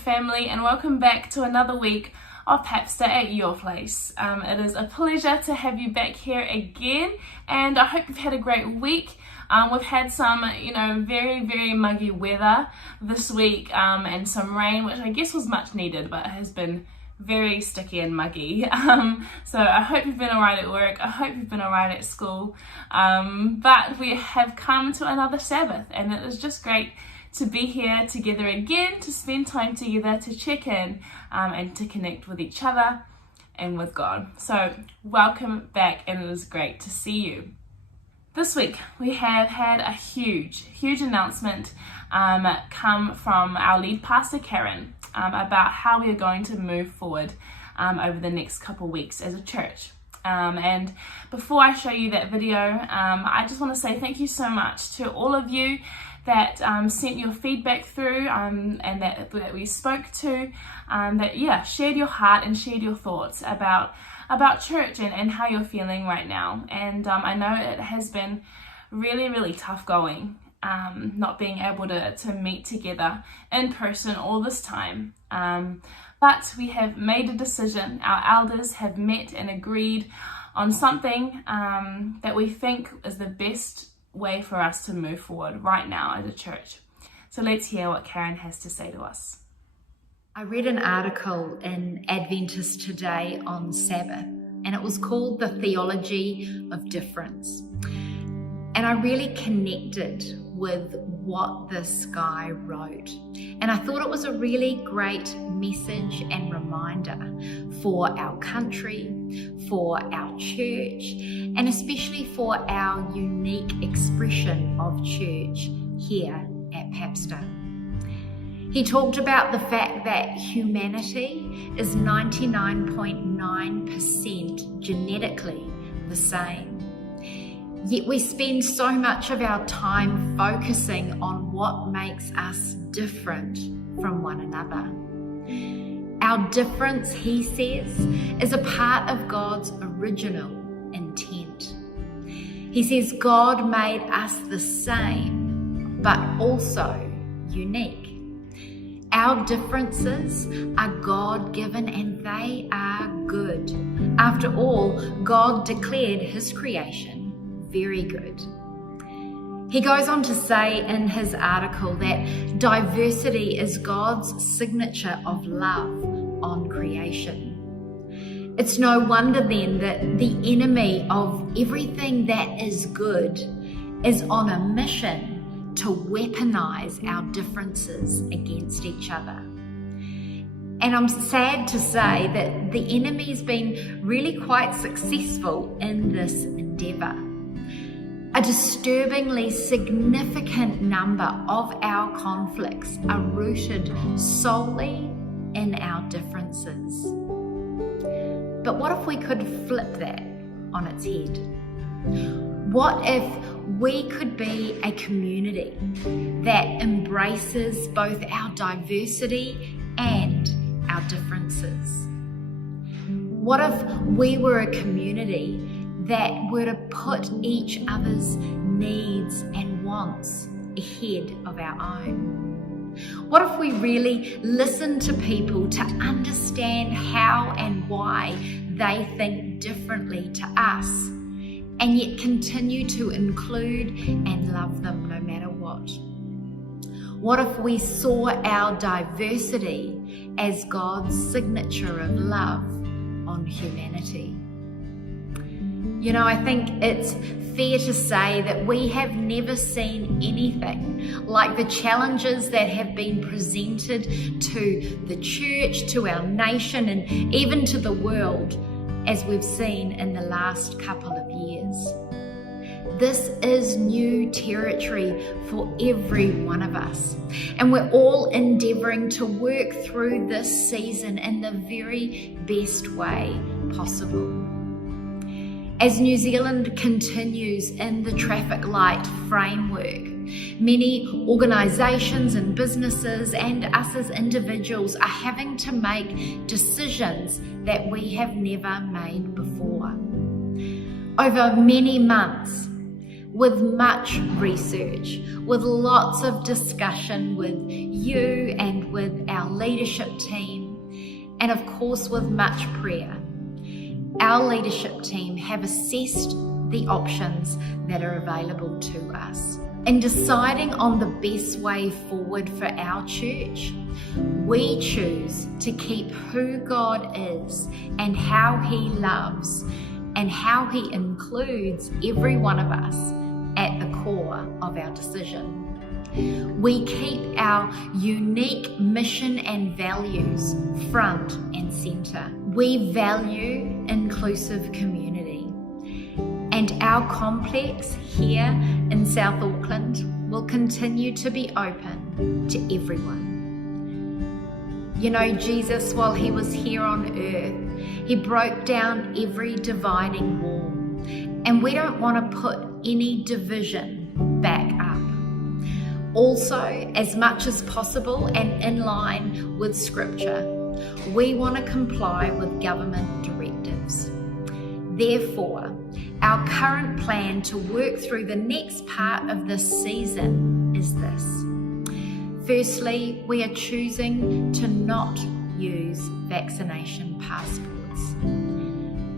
family, and welcome back to another week of Papster at your place. It is a pleasure to have you back here again, and I hope you've had a great week. We've had some, very muggy weather this week, and some rain, which I guess was much needed, but it has been very sticky and muggy. So I hope you've been alright at work. I hope you've been alright at school. But we have come to another Sabbath, and it is just great to be here together again, to spend time together, to check in, and to connect with each other and with God. So welcome back, and it is great to see you. This week we have had a huge announcement come from our lead pastor Karyn about how we are going to move forward over the next couple weeks as a church. And before I show you that video, I just want to say thank you so much to all of you that sent your feedback through, and that we spoke to, that shared your heart and shared your thoughts about church and how you're feeling right now. And I know it has been really tough going, not being able to meet together in person all this time. But we have made a decision. Our elders have met and agreed on something that we think is the best way for us to move forward right now as a church. So let's hear what Karyn has to say to us. I read an article in Adventist Today on Sabbath, and it was called The Theology of Difference. And I really connected with what this guy wrote. And I thought it was a really great message and reminder for our country, for our church, and especially for our unique expression of church here at Papster. He talked about the fact that humanity is 99.9% genetically the same. Yet we spend so much of our time focusing on what makes us different from one another. Our difference, he says, is a part of God's original intent. He says God made us the same, but also unique. Our differences are God-given, and they are good. After all, God declared his creation very good. He goes on to say in his article that diversity is God's signature of love on creation. It's no wonder then that the enemy of everything that is good is on a mission to weaponize our differences against each other. And I'm sad to say that the enemy's been really quite successful in this endeavor. A disturbingly significant number of our conflicts are rooted solely in our differences. But what if we could flip that on its head? What if we could be a community that embraces both our diversity and our differences? What if we were a community that were to put each other's needs and wants ahead of our own? What if we really listened to people to understand how and why they think differently to us, and yet continue to include and love them no matter what? What if we saw our diversity as God's signature of love on humanity? You know, I think it's fair to say that we have never seen anything like the challenges that have been presented to the church, to our nation, and even to the world as we've seen in the last couple of years. This is new territory for every one of us, and we're all endeavouring to work through this season in the very best way possible. As New Zealand continues in the traffic light framework, many organisations and businesses and us as individuals are having to make decisions that we have never made before. Over many months, with much research, with lots of discussion with you and with our leadership team, and of course with much prayer. Our leadership team have assessed the options that are available to us. In deciding on the best way forward for our church, we choose to keep who God is and how He loves and how He includes every one of us at the core of our decision. We keep our unique mission and values front and center. We value inclusive community. And our complex here in South Auckland will continue to be open to everyone. You know, Jesus, while He was here on earth, He broke down every dividing wall. And we don't want to put any division back up. Also, as much as possible and in line with Scripture, we want to comply with government directives. Therefore, our current plan to work through the next part of this season is this. Firstly, we are choosing to not use vaccination passports,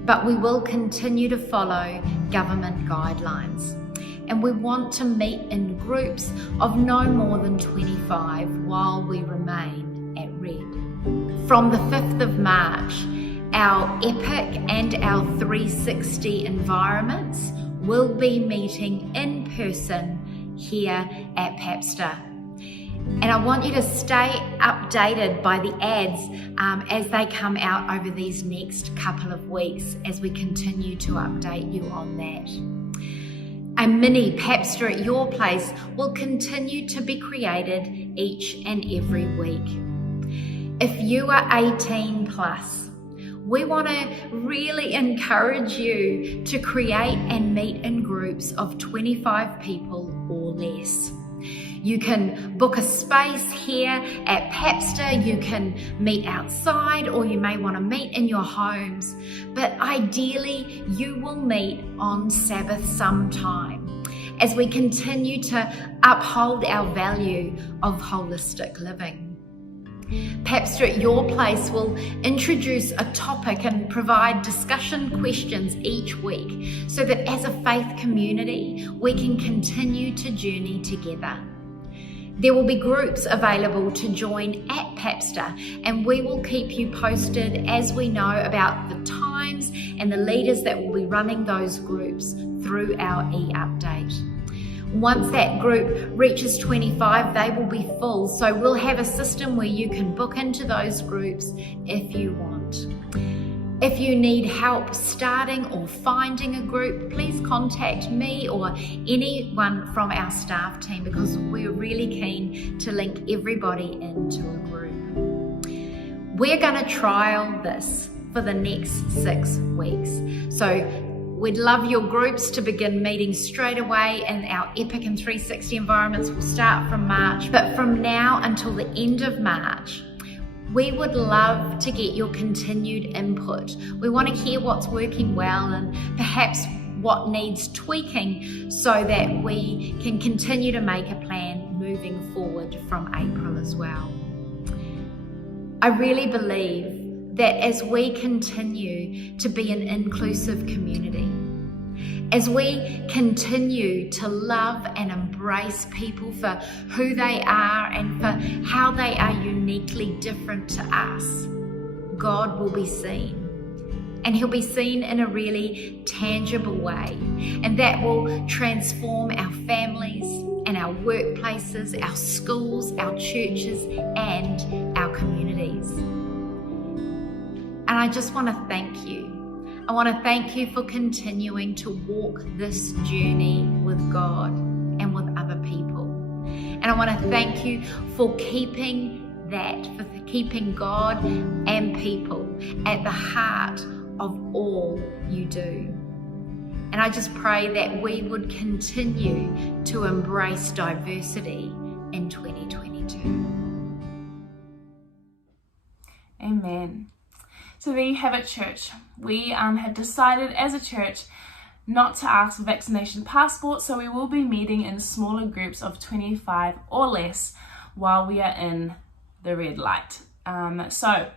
but we will continue to follow government guidelines. And we want to meet in groups of no more than 25 while we remain at red. From the 5th of March, our Epic and our 360 environments will be meeting in person here at Papster. And I want you to stay updated by the ads as they come out over these next couple of weeks as we continue to update you on that. A mini Papster at your place will continue to be created each and every week. If you are 18 plus, we want to really encourage you to create and meet in groups of 25 people or less. You can book a space here at Papster, you can meet outside, or you may want to meet in your homes. But ideally, you will meet on Sabbath sometime as we continue to uphold our value of holistic living. Papster at your place will introduce a topic and provide discussion questions each week so that as a faith community, we can continue to journey together. There will be groups available to join at Papster, and we will keep you posted as we know about the times and the leaders that will be running those groups through our e-update. Once that group reaches 25, they will be full, so we'll have a system where you can book into those groups if you want. If you need help starting or finding a group, please contact me or anyone from our staff team because we're really keen to link everybody into a group. We're going to trial this for the next 6 weeks. So we'd love your groups to begin meeting straight away, and our Epic and 360 environments will start from March. But from now until the end of March, we would love to get your continued input. We want to hear what's working well and perhaps what needs tweaking so that we can continue to make a plan moving forward from April as well. I really believe that as we continue to be an inclusive community, as we continue to love and embrace people for who they are and for how they are uniquely different to us, God will be seen. And He'll be seen in a really tangible way. And that will transform our families and our workplaces, our schools, our churches, and our communities. And I just want to thank you. I want to thank you for continuing to walk this journey with God and with other people. And I want to thank you for keeping God and people at the heart of all you do. And I just pray that we would continue to embrace diversity in 2022. Amen. So there you have it, church. We have decided as a church not to ask for vaccination passports, so we will be meeting in smaller groups of 25 or less while we are in the red light. So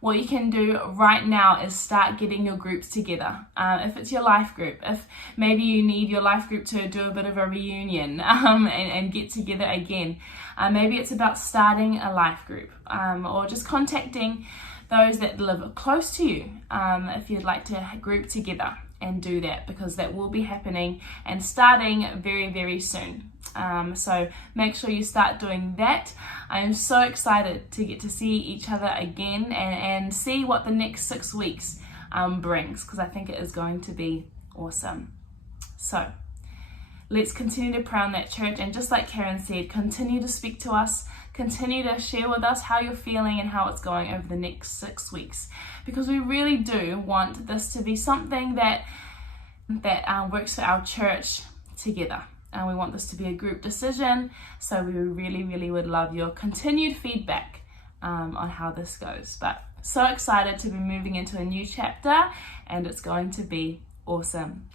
what you can do right now is start getting your groups together. If it's your life group, if maybe you need your life group to do a bit of a reunion and get together again. Maybe it's about starting a life group or just contacting those that live close to you if you'd like to group together and do that, because that will be happening and starting very, very soon. So make sure you start doing that. I am so excited to get to see each other again and see what the next 6 weeks brings, because I think it is going to be awesome. So let's continue to pray on that, church, and just like Karyn said, continue to speak to us, continue to share with us how you're feeling and how it's going over the next 6 weeks, because we really do want this to be something that works for our church together. And we want this to be a group decision, so we really, really would love your continued feedback on how this goes. But so excited to be moving into a new chapter, and it's going to be awesome.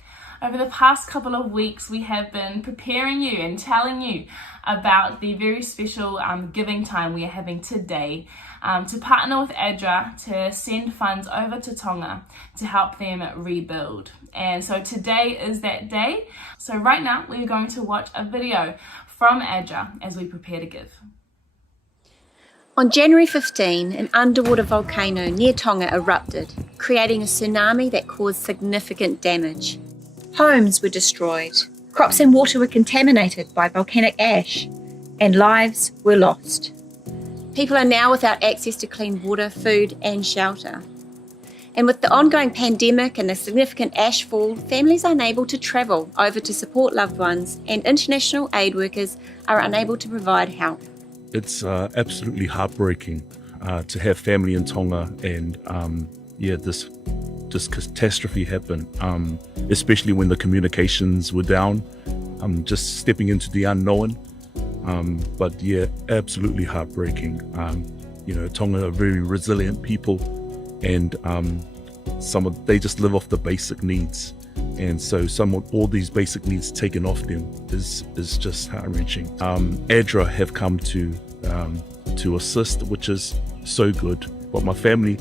Over the past couple of weeks, we have been preparing you and telling you about the very special giving time we are having today to partner with ADRA to send funds over to Tonga to help them rebuild. And so today is that day. So right now we're going to watch a video from ADRA as we prepare to give. On January 15, an underwater volcano near Tonga erupted, creating a tsunami that caused significant damage. Homes were destroyed, crops and water were contaminated by volcanic ash, and lives were lost. People are now without access to clean water, food, and shelter. And with the ongoing pandemic and the significant ashfall, families are unable to travel over to support loved ones, and international aid workers are unable to provide help. It's absolutely heartbreaking to have family in Tonga and this catastrophe happened, especially when the communications were down, just stepping into the unknown. But yeah, absolutely heartbreaking. Tonga are very resilient people, and they just live off the basic needs. And so all these basic needs taken off them is just heart-wrenching. ADRA have come to assist, which is so good. But my family,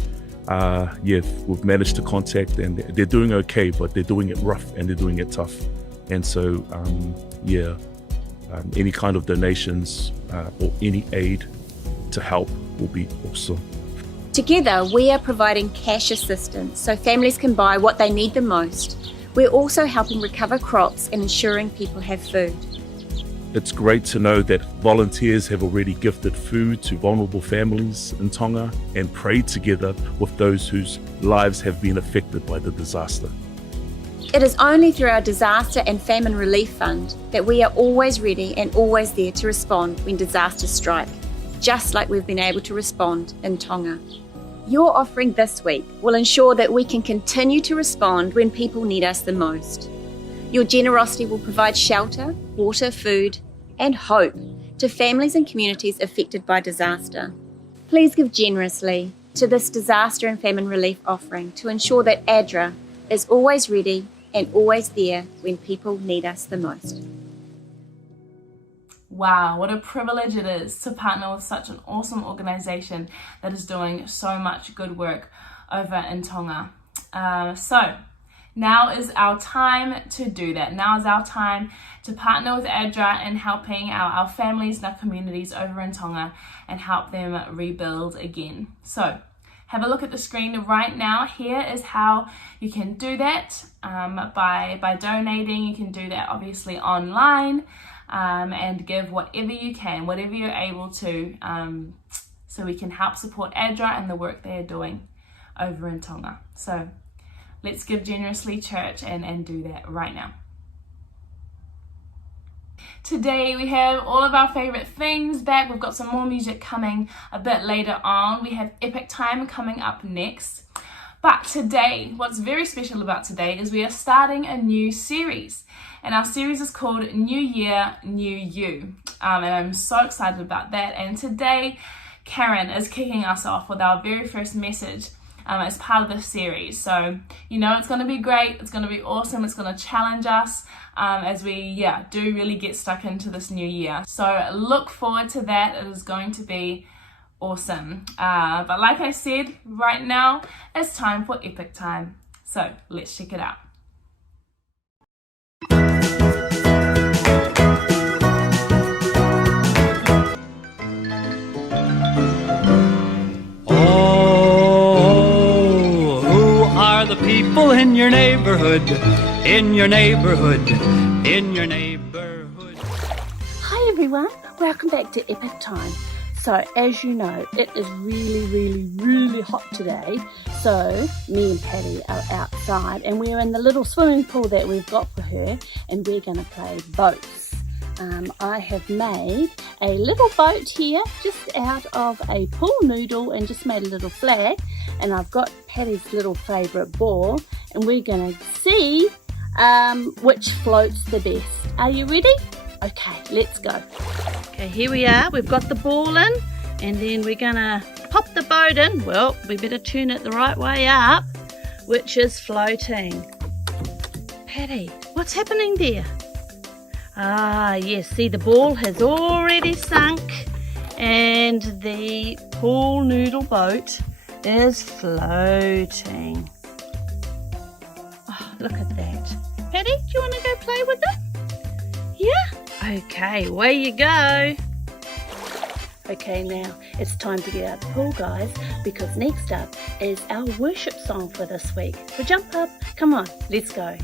we've managed to contact, and they're doing okay, but they're doing it rough and they're doing it tough. And so, any kind of donations or any aid to help will be awesome. Together, we are providing cash assistance so families can buy what they need the most. We're also helping recover crops and ensuring people have food. It's great to know that volunteers have already gifted food to vulnerable families in Tonga and prayed together with those whose lives have been affected by the disaster. It is only through our Disaster and Famine Relief Fund that we are always ready and always there to respond when disasters strike, just like we've been able to respond in Tonga. Your offering this week will ensure that we can continue to respond when people need us the most. Your generosity will provide shelter, water, food, and hope to families and communities affected by disaster. Please give generously to this Disaster and Famine Relief offering to ensure that ADRA is always ready and always there when people need us the most. Wow, what a privilege it is to partner with such an awesome organisation that is doing so much good work over in Tonga. So now is our time to do that. Now is our time to partner with ADRA in helping our families and our communities over in Tonga and help them rebuild again. So have a look at the screen right now. Here is how you can do that by donating. You can do that obviously online and give whatever you can, whatever you're able to, so we can help support ADRA and the work they are doing over in Tonga. So let's give generously, church, and do that right now. Today we have all of our favorite things back. We've got some more music coming a bit later on. We have Epic Time coming up next. But today, what's very special about today is we are starting a new series. And our series is called New Year, New You. And I'm so excited about that. And today, Karyn is kicking us off with our very first message as part of this series. So you know it's going to be great, it's going to be awesome, it's going to challenge us as we do really get stuck into this new year. So look forward to that. It is going to be awesome. But like I said, right now it's time for epic time. So let's check it out. Oh, who are the people in your neighborhood, in your neighborhood, in your neighborhood? Hi everyone, welcome back to Epic Time. So as you know, it is really hot today. So me and Patty are outside and we're in the little swimming pool that we've got for her, and we're going to play boats. I have made a little boat here just out of a pool noodle and just made a little flag, and I've got Patty's little favourite ball, and we're going to see which floats the best. Are you ready? Okay, let's go. Okay, here we are. We've got the ball in, and then we're going to pop the boat in. Well, we better turn it the right way up, which is floating. Patty, what's happening there? Ah, yes, see, the ball has already sunk and the pool noodle boat is floating. Oh, look at that. Patty, do you want to go play with it? Yeah? Okay, away you go. Okay, now it's time to get out the pool, guys, because next up is our worship song for this week. So jump up, come on, let's go.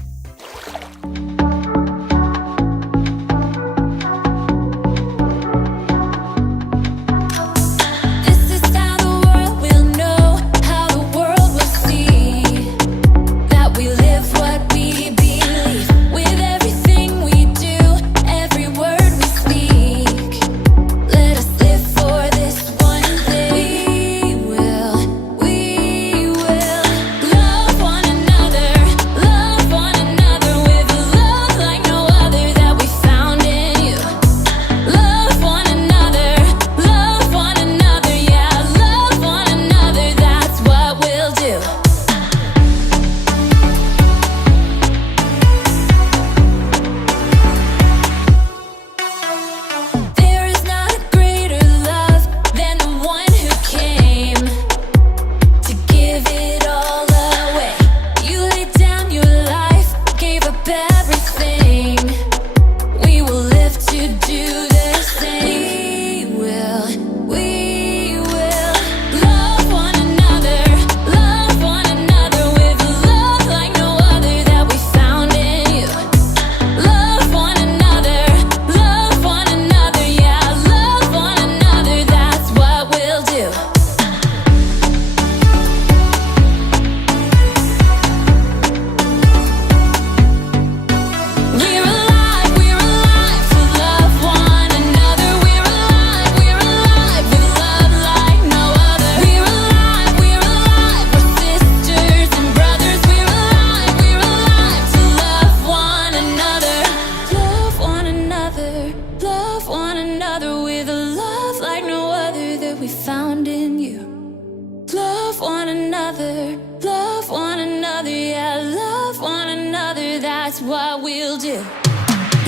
That's what we'll do.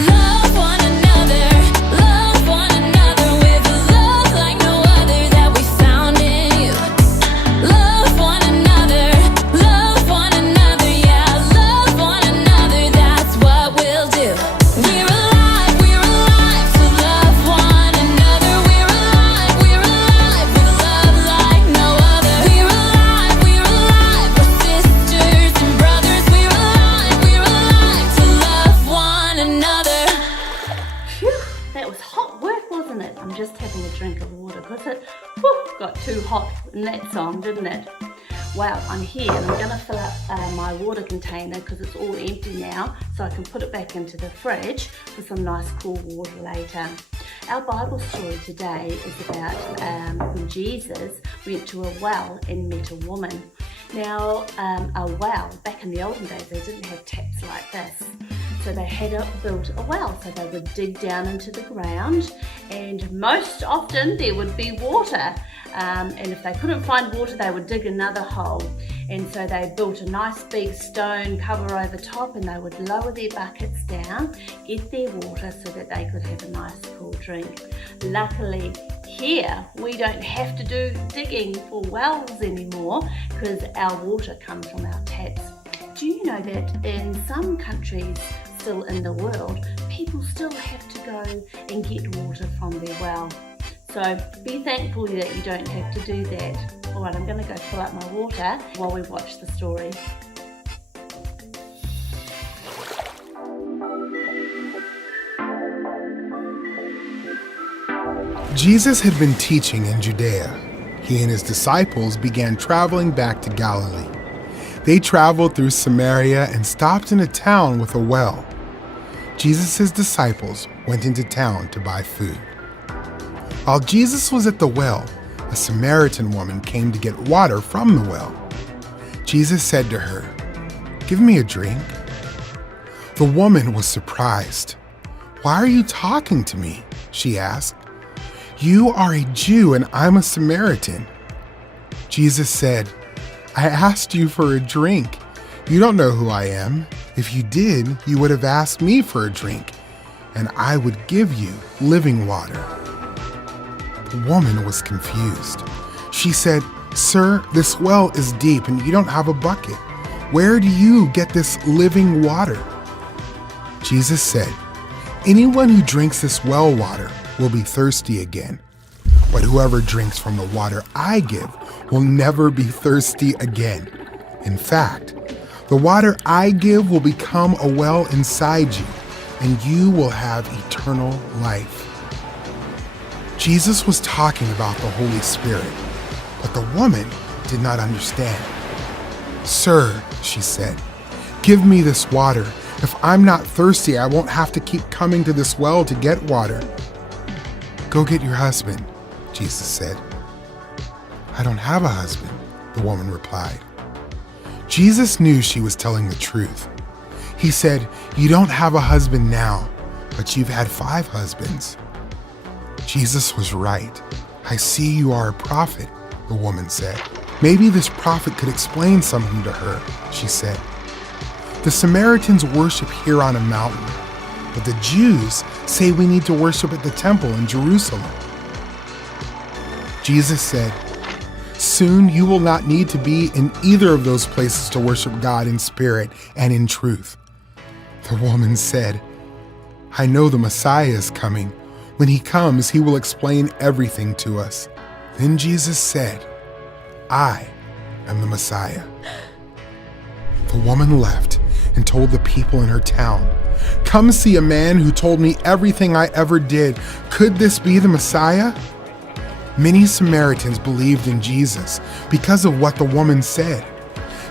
Love one another with a love like no other that we found in you. Love one another, yeah, love one another, that's what we'll do. We're alive to love one another. We're alive with a love like no other. We're alive, we're sisters and brothers. We're alive to love one another. Phew, that was hot work, wasn't it? I'm just having a drink of water because it got too hot in that song, didn't it? Wow, I'm here and I'm going to fill up my water container because it's all empty now, so I can put it back into the fridge for some nice cool water later. Our Bible story today is about when Jesus went to a well and met a woman. Now, a well, back in the olden days, they didn't have taps like this. So they had built a well, so they would dig down into the ground, and most often there would be water. And if they couldn't find water, they would dig another hole. And so they built a nice big stone cover over top, and they would lower their buckets down, get their water so that they could have a nice cool drink. Luckily, here we don't have to do digging for wells anymore because our water comes from our taps. Do you know that in some countries still in the world, people still have to go and get water from their well? So be thankful that you don't have to do that. Alright, I'm going to go fill up my water while we watch the story. Jesus had been teaching in Judea. He and his disciples began traveling back to Galilee. They traveled through Samaria and stopped in a town with a well. Jesus' disciples went into town to buy food. While Jesus was at the well, a Samaritan woman came to get water from the well. Jesus said to her, "Give me a drink." The woman was surprised. "Why are you talking to me?" she asked. "You are a Jew and I'm a Samaritan." Jesus said, "I asked you for a drink. You don't know who I am. If you did, you would have asked me for a drink, and I would give you living water." The woman was confused. She said, "Sir, this well is deep and you don't have a bucket. Where do you get this living water?" Jesus said, "Anyone who drinks this well water will be thirsty again. But whoever drinks from the water I give will never be thirsty again. In fact, the water I give will become a well inside you, and you will have eternal life." Jesus was talking about the Holy Spirit, but the woman did not understand. "Sir," she said, "give me this water. If I'm not thirsty, I won't have to keep coming to this well to get water." "Go get your husband," Jesus said. "I don't have a husband," the woman replied. Jesus knew she was telling the truth. He said, "You don't have a husband now, but you've had 5 husbands." Jesus was right. "I see you are a prophet," the woman said. "Maybe this prophet could explain something to her," she said. "The Samaritans worship here on a mountain, but the Jews say we need to worship at the temple in Jerusalem." Jesus said, "Soon you will not need to be in either of those places to worship God in spirit and in truth." The woman said, "I know the Messiah is coming. When he comes, he will explain everything to us." Then Jesus said, "I am the Messiah." The woman left and told the people in her town, "Come see a man who told me everything I ever did. Could this be the Messiah?" Many Samaritans believed in Jesus because of what the woman said.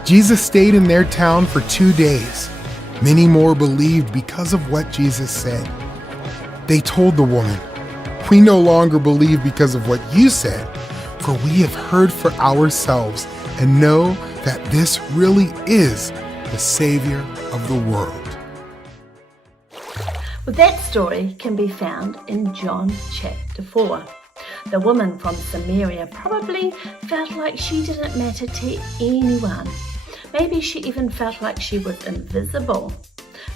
Jesus stayed in their town for 2 days. Many more believed because of what Jesus said. They told the woman, "We no longer believe because of what you said, for we have heard for ourselves and know that this really is the Savior of the world." Well, that story can be found in John chapter 4. The woman from Samaria probably felt like she didn't matter to anyone. Maybe she even felt like she was invisible.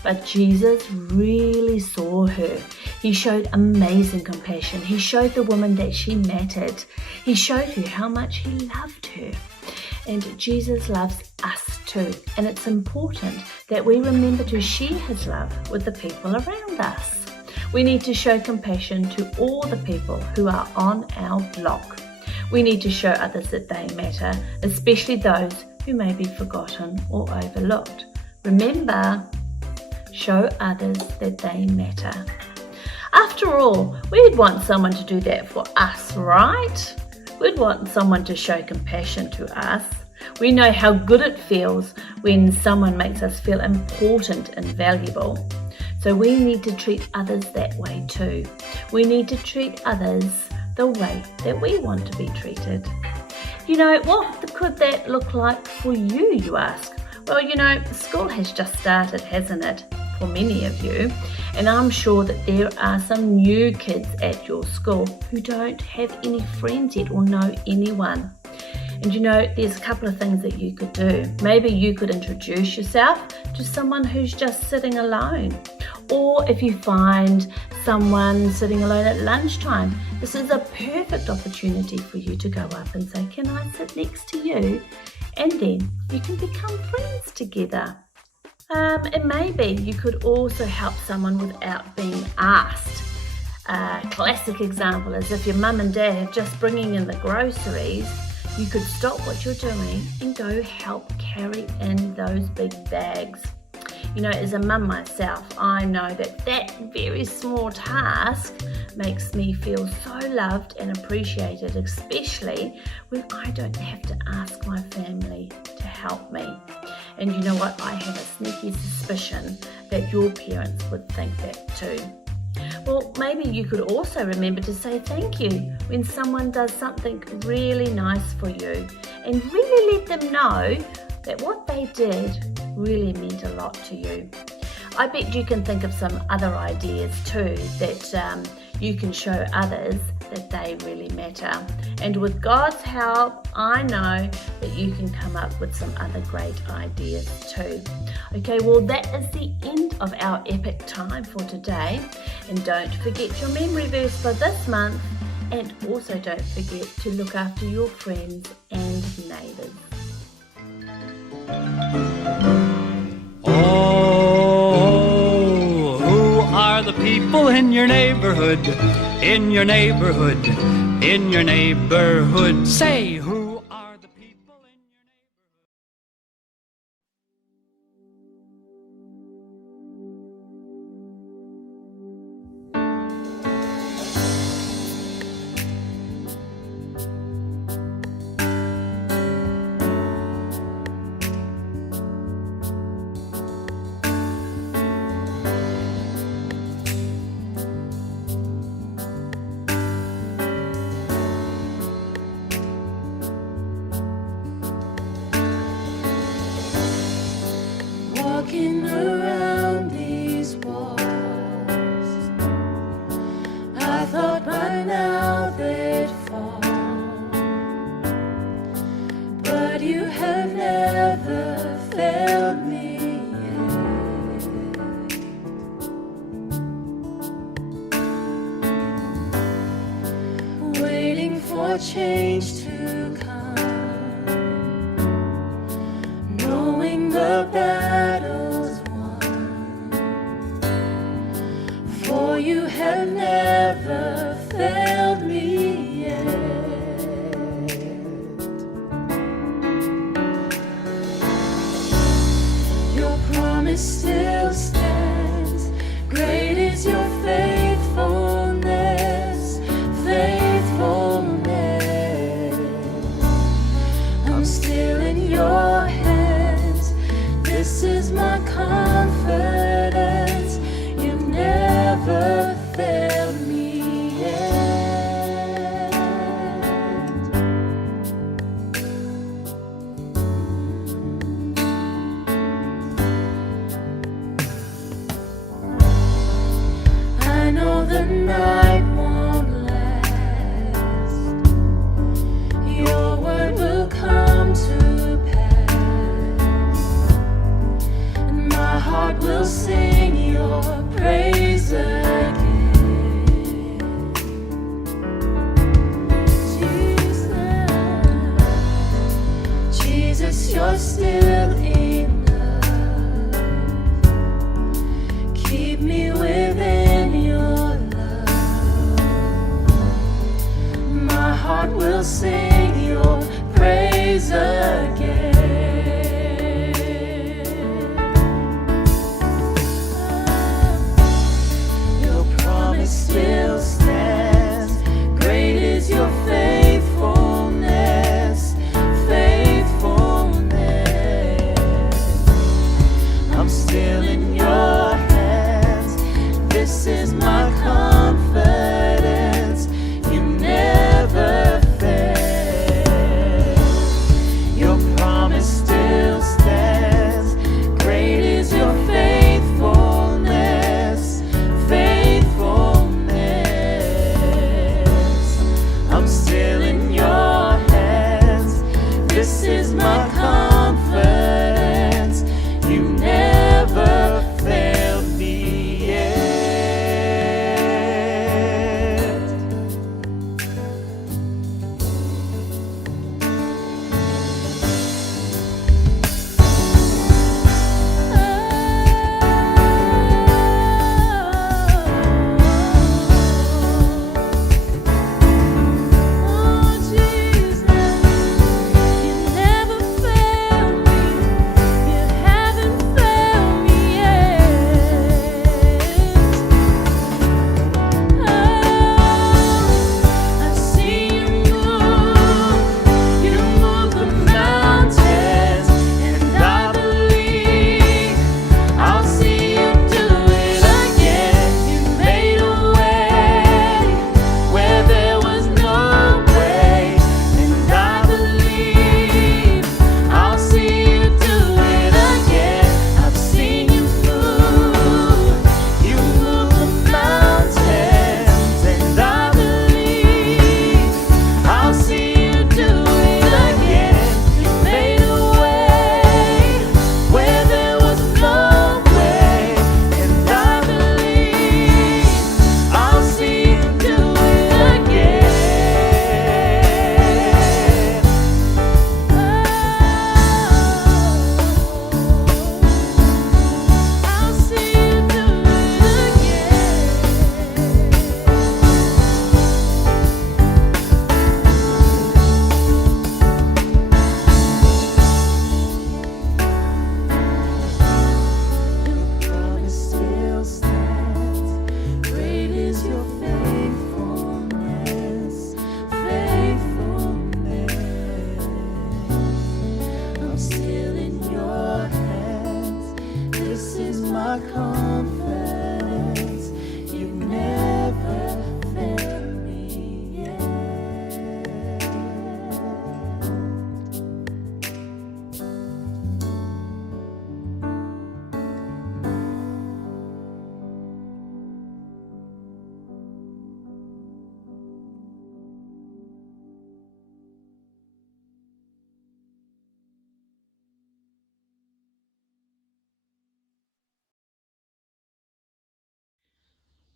But Jesus really saw her. He showed amazing compassion. He showed the woman that she mattered. He showed her how much he loved her. And Jesus loves us too. And it's important that we remember to share his love with the people around us. We need to show compassion to all the people who are on our block. We need to show others that they matter, especially those who may be forgotten or overlooked. Remember, show others that they matter. After all, we'd want someone to do that for us, right? We'd want someone to show compassion to us. We know how good it feels when someone makes us feel important and valuable. So we need to treat others that way too. We need to treat others the way that we want to be treated. You know, what could that look like for you, you ask? Well, you know, school has just started, hasn't it? for many of you. And I'm sure that there are some new kids at your school who don't have any friends yet or know anyone. And you know, there's a couple of things that you could do. Maybe you could introduce yourself to someone who's just sitting alone. Or if you find someone sitting alone at lunchtime, this is a perfect opportunity for you to go up and say, "Can I sit next to you?" And then you can become friends together. And maybe you could also help someone without being asked. A classic example is if your mum and dad are just bringing in the groceries, you could stop what you're doing and go help carry in those big bags. You know, as a mum myself, I know that that very small task makes me feel so loved and appreciated, especially when I don't have to ask my family to help me. And you know what? I have a sneaky suspicion that your parents would think that too. Well, maybe you could also remember to say thank you when someone does something really nice for you, and really let them know that what they did really meant a lot to you. I bet you can think of some other ideas too that you can show others that they really matter. And with God's help, I know that you can come up with some other great ideas too. Okay, well, that is the end of our epic time for today. And don't forget your memory verse for this month. And also don't forget to look after your friends and neighbours. Oh, who are the people in your neighborhood? In your neighborhood, in your neighborhood. Say, who are the people in your neighborhood? Walking around these walls, I thought by now they'd fall, but you have never failed me yet. Waiting for change to come, knowing the battle's won, for you have never failed me yet. Your promise still stands, great is your faithfulness, faithfulness. I'm still in your hands, this is my confidence, you've never failed me yet. I know the night won't last, your word will come to pass, and my heart will sing your praise again. Jesus, Jesus, you're still enough. Keep me within your love. My heart will sing your praise again. my confidence. You've never failed me yet.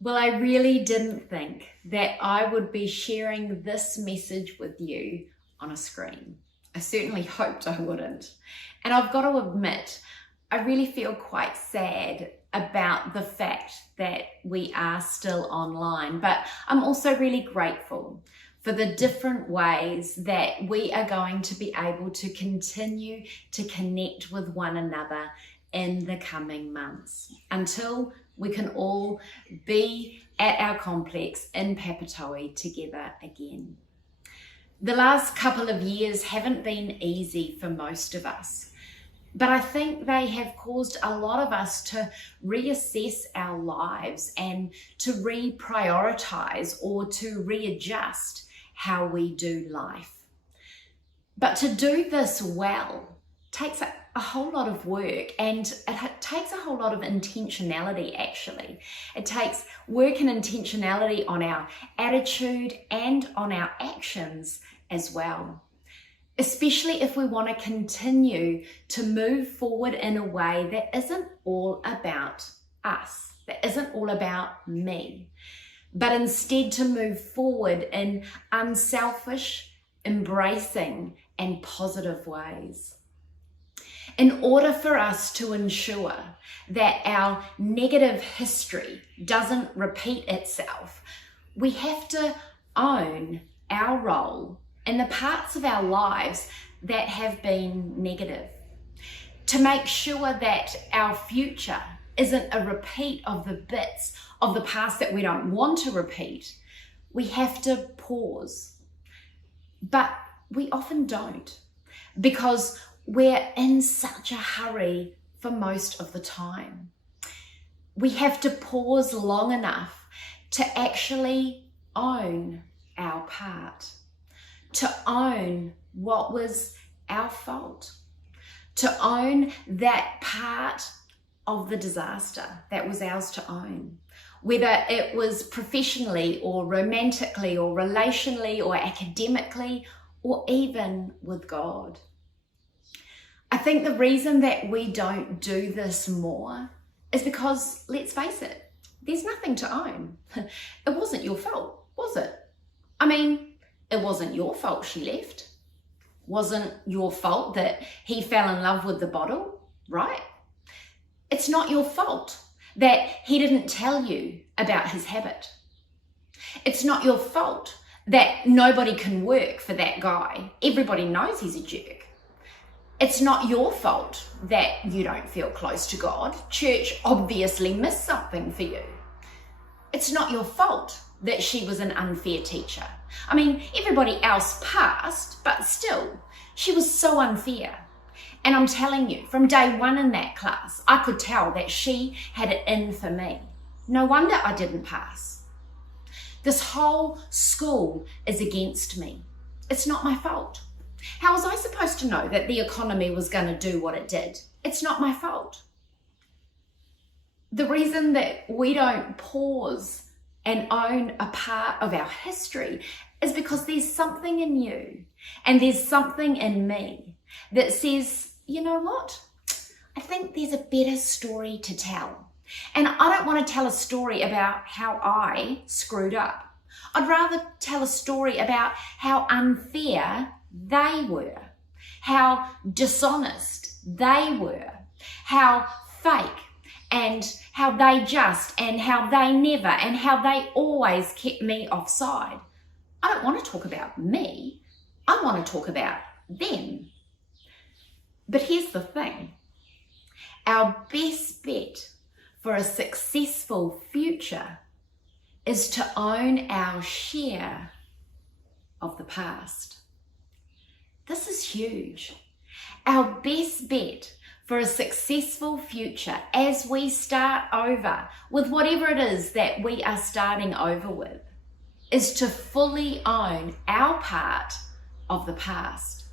Well, I really didn't think that I would be sharing this message with you on a screen. I certainly hoped I wouldn't. And I've got to admit, I really feel quite sad about the fact that we are still online, but I'm also really grateful for the different ways that we are going to be able to continue to connect with one another in the coming months until we can all be at our complex in Papatoe together again. The last couple of years haven't been easy for most of us, but I think they have caused a lot of us to reassess our lives and to reprioritize or to readjust how we do life. But to do this well takes a whole lot of work, and it takes a whole lot of intentionality actually. It takes work and intentionality on our attitude and on our actions as well, especially if we want to continue to move forward in a way that isn't all about us, that isn't all about me, but instead to move forward in unselfish, embracing and positive ways. In order for us to ensure that our negative history doesn't repeat itself, we have to own our role in the parts of our lives that have been negative, to make sure that our future isn't a repeat of the bits of the past that we don't want to repeat. We have to pause, but we often don't, because we're in such a hurry for most of the time. We have to pause long enough to actually own our part, to own what was our fault, to own that part of the disaster that was ours to own, whether it was professionally or romantically or relationally or academically or even with God. I think the reason that we don't do this more is because, let's face it, there's nothing to own. It wasn't your fault, was it? I mean, it wasn't your fault she left. Wasn't your fault that he fell in love with the bottle, right? It's not your fault that he didn't tell you about his habit. It's not your fault that nobody can work for that guy. Everybody knows he's a jerk. It's not your fault that you don't feel close to God. Church obviously missed something for you. It's not your fault that she was an unfair teacher. I mean, everybody else passed, but still, she was so unfair. And I'm telling you, from day one in that class, I could tell that she had it in for me. No wonder I didn't pass. This whole school is against me. It's not my fault. How was I supposed to know that the economy was going to do what it did? It's not my fault. The reason that we don't pause and own a part of our history is because there's something in you and there's something in me that says, you know what? I think there's a better story to tell. And I don't want to tell a story about how I screwed up. I'd rather tell a story about how unfair they were, how dishonest they were, how fake and how they just and how they never and how they always kept me offside. I don't want to talk about me. I want to talk about them. But here's the thing. Our best bet for a successful future is to own our share of the past. This is huge. Our best bet for a successful future as we start over with whatever it is that we are starting over with is to fully own our part of the past.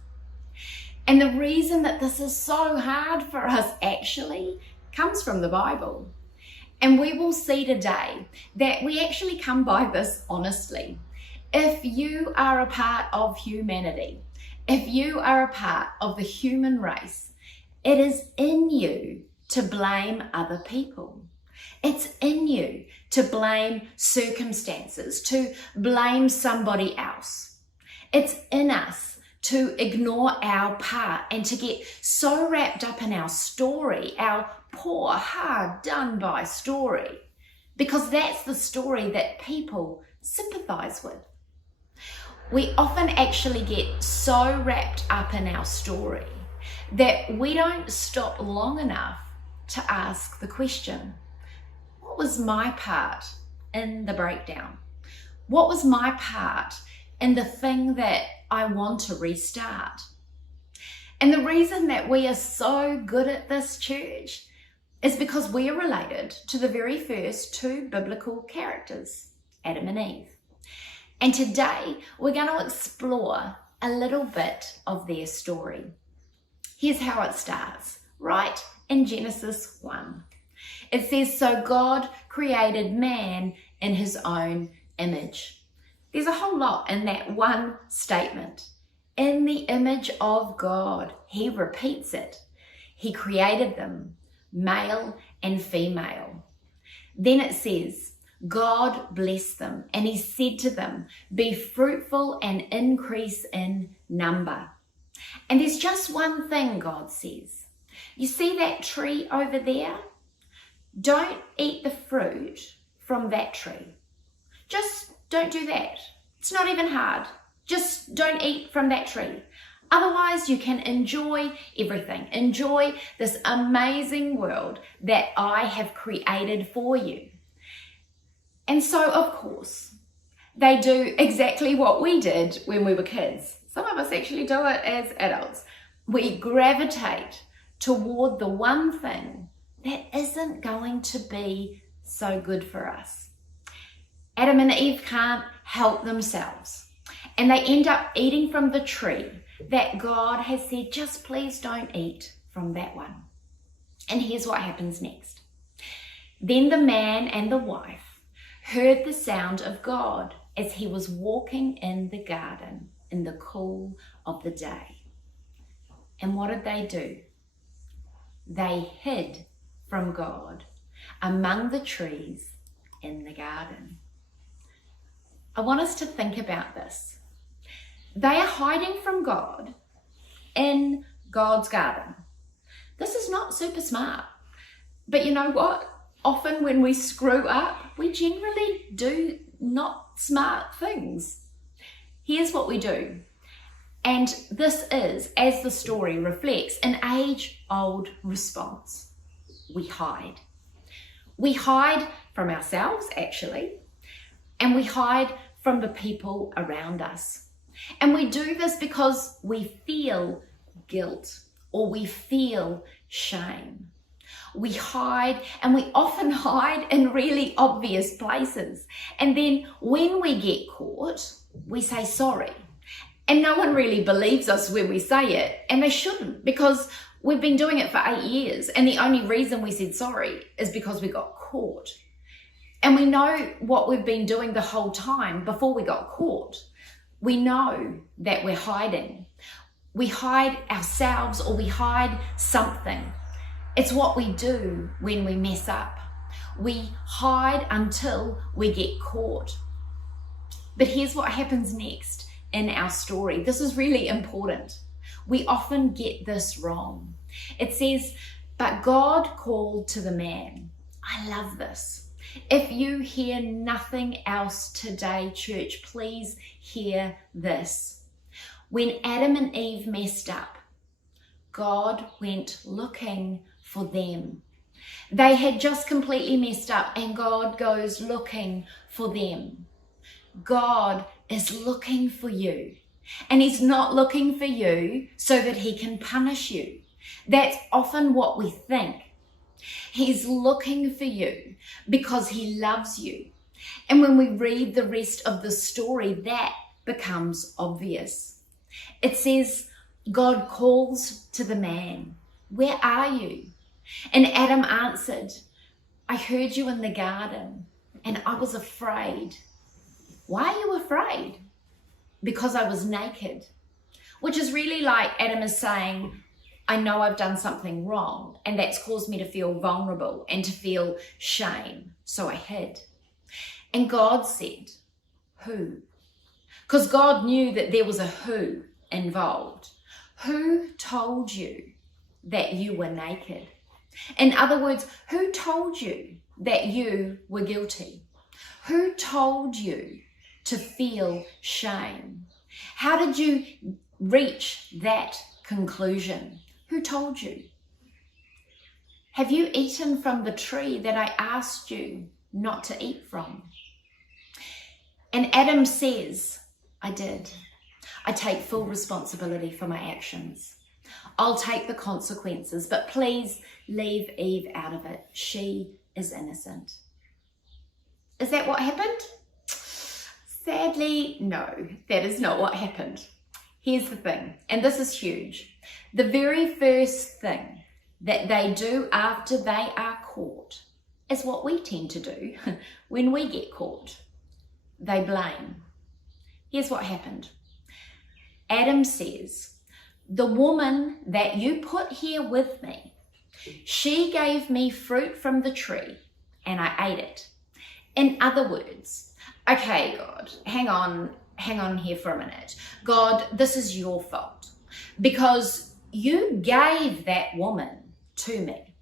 And the reason that this is so hard for us actually comes from the Bible. And we will see today that we actually come by this honestly. If you are a part of humanity, if you are a part of the human race, it is in you to blame other people. It's in you to blame circumstances, to blame somebody else. It's in us to ignore our part and to get so wrapped up in our story, our poor, hard done by story, because that's the story that people sympathize with. We often actually get so wrapped up in our story that we don't stop long enough to ask the question, what was my part in the breakdown? What was my part in the thing that I want to restart? And the reason that we are so good at this, church, is because we are related to the very first two biblical characters, Adam and Eve. And today we're going to explore a little bit of their story. Here's how it starts, right in Genesis 1. It says, so God created man in his own image. There's a whole lot in that one statement. In the image of God, he repeats it. He created them, male and female. Then it says, God blessed them, and he said to them, be fruitful and increase in number. And there's just one thing God says. You see that tree over there? Don't eat the fruit from that tree. Just don't do that. It's not even hard. Just don't eat from that tree. Otherwise, you can enjoy everything. Enjoy this amazing world that I have created for you. And so, of course, they do exactly what we did when we were kids. Some of us actually do it as adults. We gravitate toward the one thing that isn't going to be so good for us. Adam and Eve can't help themselves, and they end up eating from the tree that God has said, just please don't eat from that one. And here's what happens next. Then the man and the wife heard the sound of God as he was walking in the garden in the cool of the day. And what did they do? They hid from God among the trees in the garden. I want us to think about this. They are hiding from God in God's garden. This is not super smart. But you know what? Often when we screw up, we generally do not smart things. Here's what we do. And this is, as the story reflects, an age-old response. We hide. We hide from ourselves, actually, and we hide from the people around us. And we do this because we feel guilt or we feel shame. We hide, and we often hide in really obvious places. And then when we get caught, we say sorry. And no one really believes us when we say it, and they shouldn't, because we've been doing it for 8 years, and the only reason we said sorry is because we got caught. And we know what we've been doing the whole time before we got caught. We know that we're hiding. We hide ourselves, or we hide something. It's what we do when we mess up. We hide until we get caught. But here's what happens next in our story. This is really important. We often get this wrong. It says, but God called to the man. I love this. If you hear nothing else today, church, please hear this. When Adam and Eve messed up, God went looking for them. They had just completely messed up, and God goes looking for them. God is looking for you, and he's not looking for you so that he can punish you. That's often what we think. He's looking for you because he loves you. And when we read the rest of the story, that becomes obvious. It says, God calls to the man, "Where are you?" And Adam answered, "I heard you in the garden and I was afraid." Why are you afraid? Because I was naked. Which is really like Adam is saying, I know I've done something wrong and that's caused me to feel vulnerable and to feel shame. So I hid. And God said, who? Because God knew that there was a who involved. Who told you that you were naked? In other words, who told you that you were guilty? Who told you to feel shame? How did you reach that conclusion? Who told you? Have you eaten from the tree that I asked you not to eat from? And Adam says, I did. I take full responsibility for my actions. I'll take the consequences, but please leave Eve out of it. She is innocent. Is that what happened? Sadly, no, that is not what happened. Here's the thing, and this is huge. The very first thing that they do after they are caught is what we tend to do when we get caught. They blame. Here's what happened. Adam says, the woman that you put here with me, she gave me fruit from the tree and I ate it. In other words, okay, God, hang on here for a minute. God, this is your fault because you gave that woman to me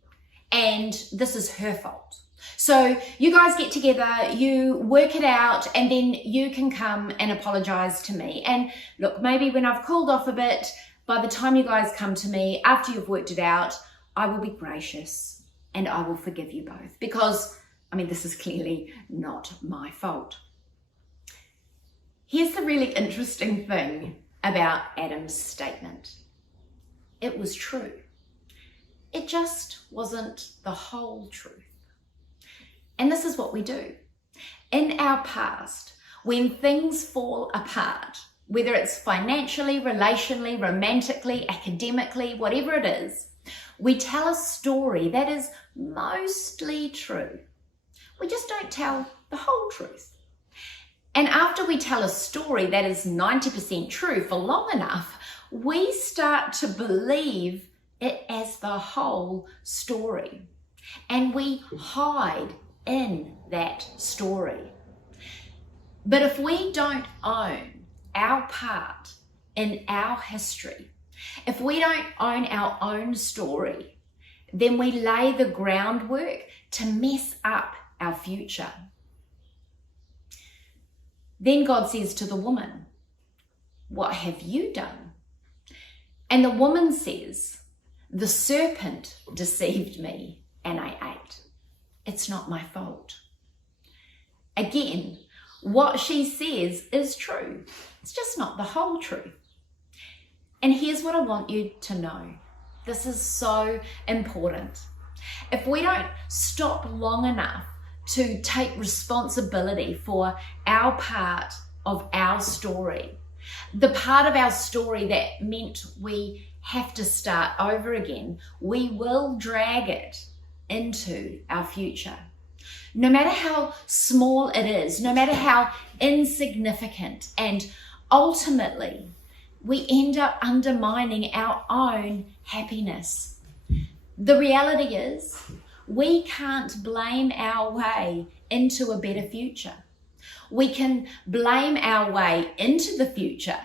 and this is her fault. So you guys get together, you work it out, and then you can come and apologize to me. And look, maybe when I've cooled off a bit, by the time you guys come to me, after you've worked it out, I will be gracious and I will forgive you both because, this is clearly not my fault. Here's the really interesting thing about Adam's statement. It was true. It just wasn't the whole truth. And this is what we do. In our past, when things fall apart, whether it's financially, relationally, romantically, academically, whatever it is, we tell a story that is mostly true. We just don't tell the whole truth. And after we tell a story that is 90% true for long enough, we start to believe it as the whole story. And we hide in that story. But if we don't own our part in our history, if we don't own our own story, then we lay the groundwork to mess up our future. Then God says to the woman, what have you done? And the woman says, the serpent deceived me and I ate. It's not my fault. Again, what she says is true. It's just not the whole truth. And here's what I want you to know. This is so important. If we don't stop long enough to take responsibility for our part of our story, the part of our story that meant we have to start over again, we will drag it into our future. No matter how small it is, no matter how insignificant, and ultimately we end up undermining our own happiness. The reality is we can't blame our way into a better future. We can blame our way into the future,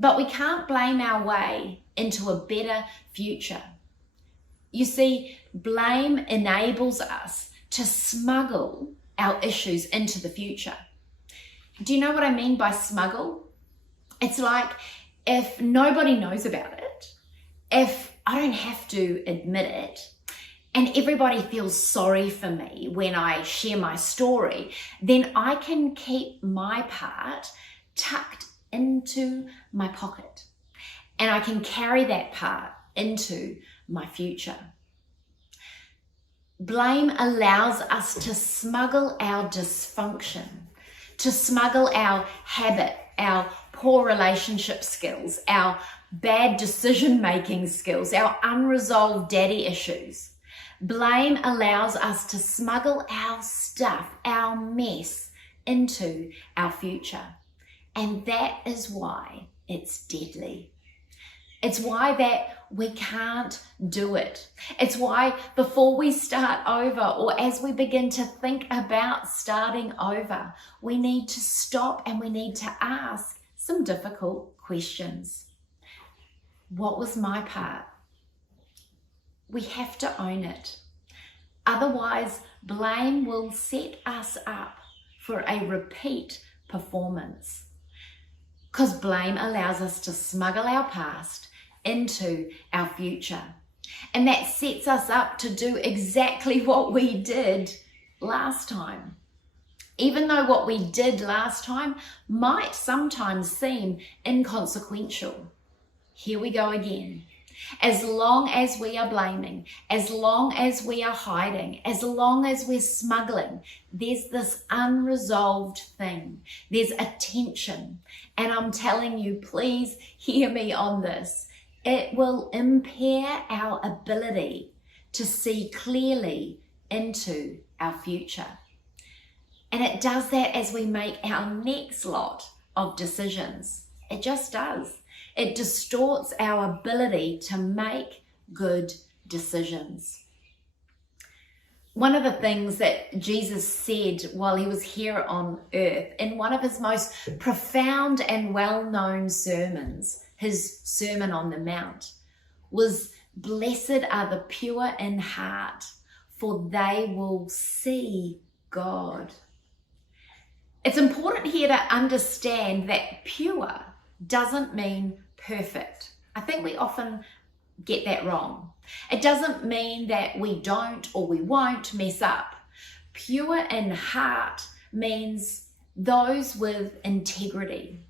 but we can't blame our way into a better future. You see, blame enables us to smuggle our issues into the future. Do you know what I mean by smuggle? It's like if nobody knows about it, if I don't have to admit it, and everybody feels sorry for me when I share my story, then I can keep my part tucked into my pocket. And I can carry that part into my future. Blame allows us to smuggle our dysfunction, to smuggle our habit, our poor relationship skills, our bad decision-making skills, our unresolved daddy issues. Blame allows us to smuggle our stuff, our mess, into our future. And that is why it's deadly. It's why that we can't do it. It's why before we start over, or as we begin to think about starting over, we need to stop and we need to ask some difficult questions. What was my part? We have to own it. Otherwise, blame will set us up for a repeat performance. Because blame allows us to smuggle our past into our future. And that sets us up to do exactly what we did last time. Even though what we did last time might sometimes seem inconsequential. Here we go again. As long as we are blaming, as long as we are hiding, as long as we're smuggling, there's this unresolved thing. There's a tension. And I'm telling you, please hear me on this. It will impair our ability to see clearly into our future. And it does that as we make our next lot of decisions. It just does. It distorts our ability to make good decisions. One of the things that Jesus said while he was here on earth, in one of his most profound and well-known sermons, his Sermon on the Mount, was, "Blessed are the pure in heart, for they will see God." It's important here to understand that pure doesn't mean perfect. I think we often get that wrong. It doesn't mean that we don't or we won't mess up. Pure in heart means those with integrity,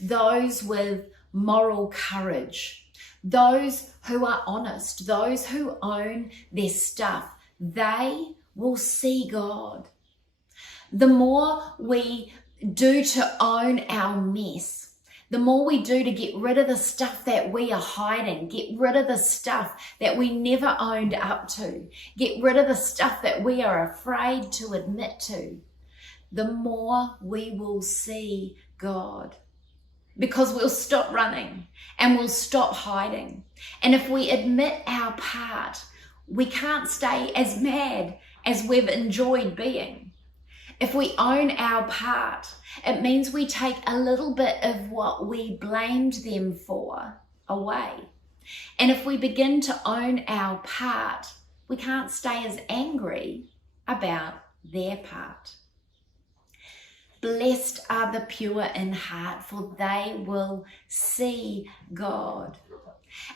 those with moral courage, those who are honest, those who own their stuff. They will see God. The more we do to own our mess, the more we do to get rid of the stuff that we are hiding, get rid of the stuff that we never owned up to, get rid of the stuff that we are afraid to admit to, the more we will see God. Because we'll stop running and we'll stop hiding. And if we admit our part, we can't stay as mad as we've enjoyed being. If we own our part, it means we take a little bit of what we blamed them for away. And if we begin to own our part, we can't stay as angry about their part. Blessed are the pure in heart, for they will see God.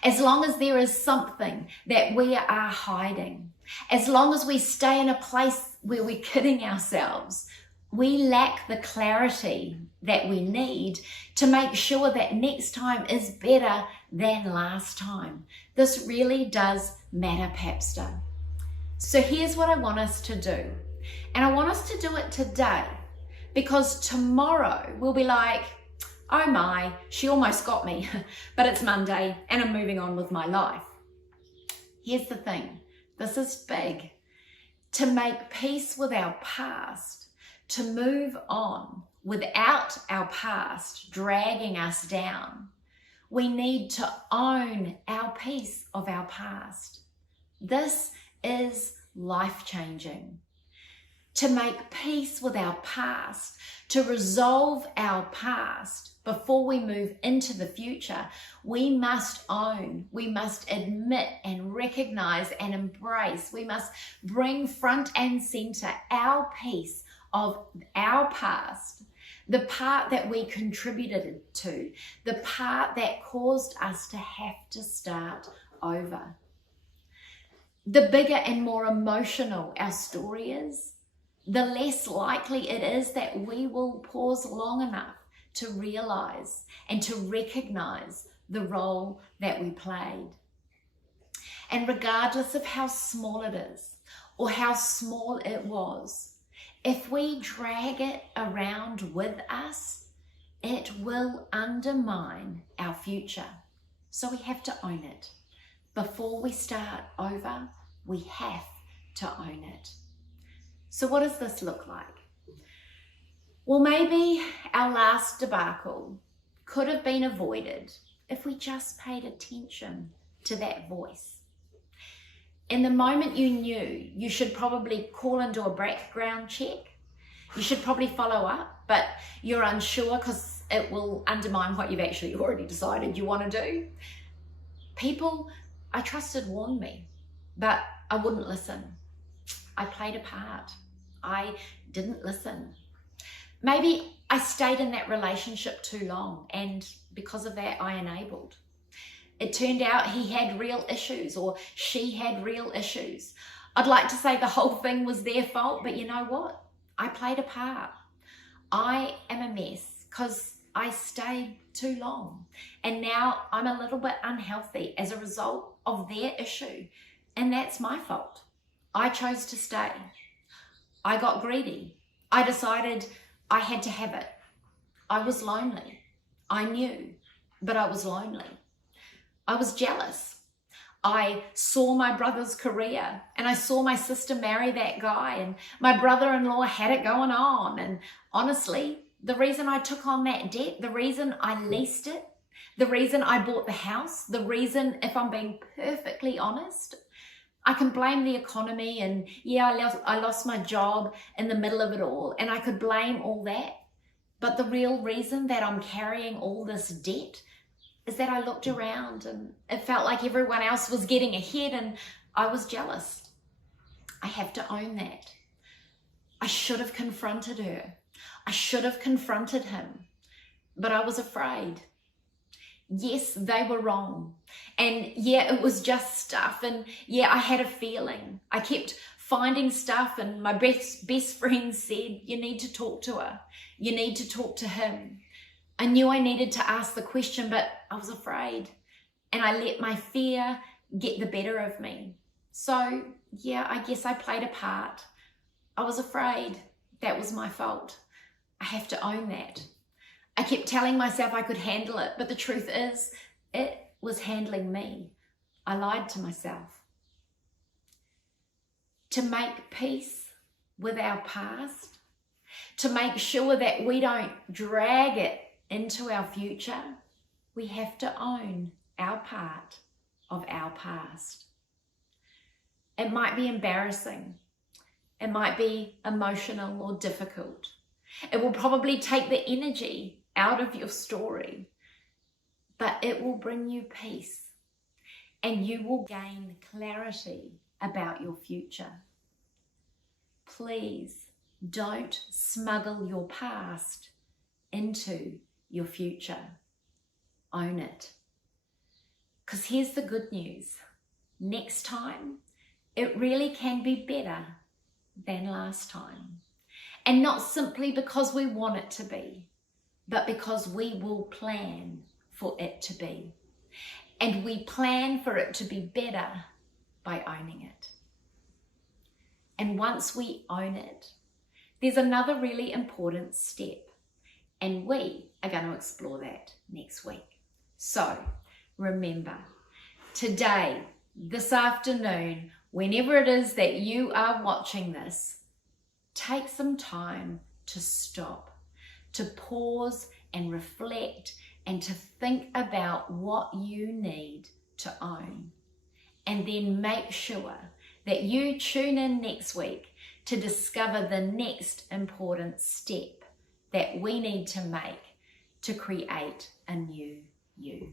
As long as there is something that we are hiding, as long as we stay in a place where we're kidding ourselves, we lack the clarity that we need to make sure that next time is better than last time. This really does matter, Papster. So here's what I want us to do. And I want us to do it today, because tomorrow we'll be like, oh my, she almost got me, but it's Monday and I'm moving on with my life. Here's the thing, this is big. To make peace with our past, to move on without our past dragging us down, we need to own our piece of our past. This is life-changing. To make peace with our past, to resolve our past before we move into the future, we must own, we must admit and recognize and embrace, we must bring front and center our piece of our past, the part that we contributed to, the part that caused us to have to start over. The bigger and more emotional our story is, the less likely it is that we will pause long enough to realize and to recognize the role that we played. And regardless of how small it is or how small it was, if we drag it around with us, it will undermine our future. So we have to own it. Before we start over, we have to own it. So what does this look like? Well, maybe our last debacle could have been avoided if we just paid attention to that voice. In the moment you knew, you should probably call and do a background check. You should probably follow up, but you're unsure because it will undermine what you've actually already decided you want to do. People I trusted warned me, but I wouldn't listen. I played a part. I didn't listen. Maybe I stayed in that relationship too long, and because of that, I enabled. It turned out he had real issues, or she had real issues. I'd like to say the whole thing was their fault, but you know what? I played a part. I am a mess because I stayed too long, and now I'm a little bit unhealthy as a result of their issue, and that's my fault. I chose to stay. I got greedy. I decided I had to have it. I was lonely. I knew, but I was lonely. I was jealous. I saw my brother's career, and I saw my sister marry that guy, and my brother-in-law had it going on. And honestly, the reason I took on that debt, the reason I leased it, the reason I bought the house, the reason, if I'm being perfectly honest, I can blame the economy, and yeah, I lost my job in the middle of it all, and I could blame all that. But the real reason that I'm carrying all this debt is that I looked around and it felt like everyone else was getting ahead, and I was jealous. I have to own that. I should have confronted her. I should have confronted him, but I was afraid. Yes, they were wrong. And yeah, it was just stuff. And yeah, I had a feeling. I kept finding stuff, and my best friend said, you need to talk to her. You need to talk to him. I knew I needed to ask the question, but I was afraid. And I let my fear get the better of me. So yeah, I guess I played a part. I was afraid. That was my fault. I have to own that. I kept telling myself I could handle it, but the truth is, it was handling me. I lied to myself. To make peace with our past, to make sure that we don't drag it into our future, we have to own our part of our past. It might be embarrassing. It might be emotional or difficult. It will probably take the energy out of your story, but it will bring you peace, and you will gain clarity about your future. Please don't smuggle your past into your future. Own it. Because here's the good news. Next time, it really can be better than last time. And not simply because we want it to be, but because we will plan for it to be. And we plan for it to be better by owning it. And once we own it, there's another really important step. And we are going to explore that next week. So remember, today, this afternoon, whenever it is that you are watching this, take some time to stop, to pause and reflect, and to think about what you need to own. And then make sure that you tune in next week to discover the next important step that we need to make to create a new you.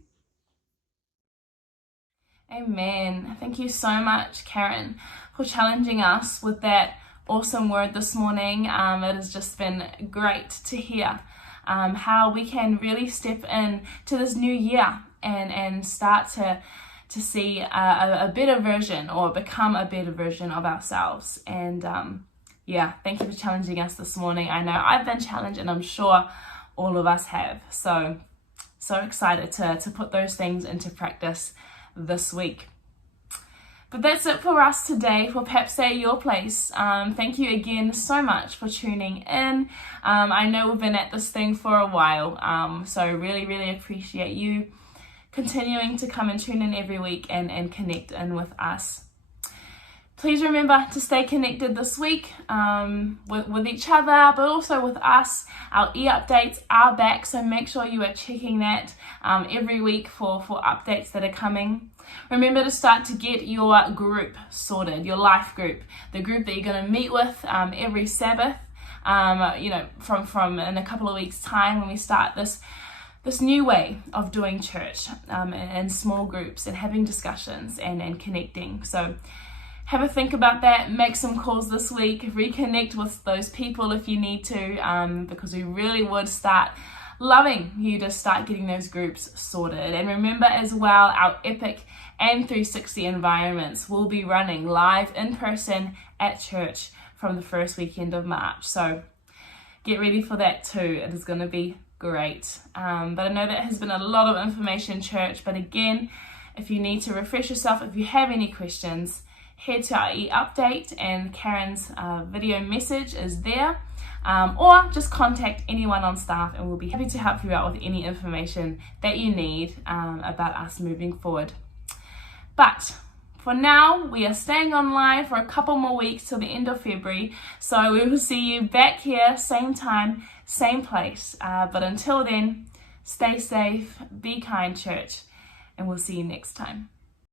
Amen. Thank you so much, Karyn, for challenging us with that awesome word this morning. It has just been great to hear how we can really step in to this new year and start to see a better version, or become a better version of ourselves. And yeah, thank you for challenging us this morning. I know I've been challenged, and I'm sure all of us have. So excited to put those things into practice this week. But that's it for us today for Perhaps Stay at Your Place. Thank you again so much for tuning in. I know we've been at this thing for a while, so really, really appreciate you continuing to come and tune in every week and connect in with us. Please remember to stay connected this week with each other, but also with us. Our e-updates are back, so make sure you are checking that every week for updates that are coming. Remember to start to get your group sorted, your life group, the group that you're going to meet with every Sabbath, from in a couple of weeks' time when we start this new way of doing church in small groups and having discussions and connecting. So have a think about that, make some calls this week, reconnect with those people if you need to, because we really would start loving you to start getting those groups sorted. And remember as well, our Epic and 360 environments will be running live in person at church from the first weekend of March. So get ready for that too. It is going to be great. But I know that has been a lot of information, church. But again, if you need to refresh yourself, if you have any questions, head to our e-update and Karyn's video message is there. Or just contact anyone on staff and we'll be happy to help you out with any information that you need about us moving forward. But for now, we are staying online for a couple more weeks till the end of February. So we will see you back here, same time, same place. But until then, stay safe, be kind, church, and we'll see you next time.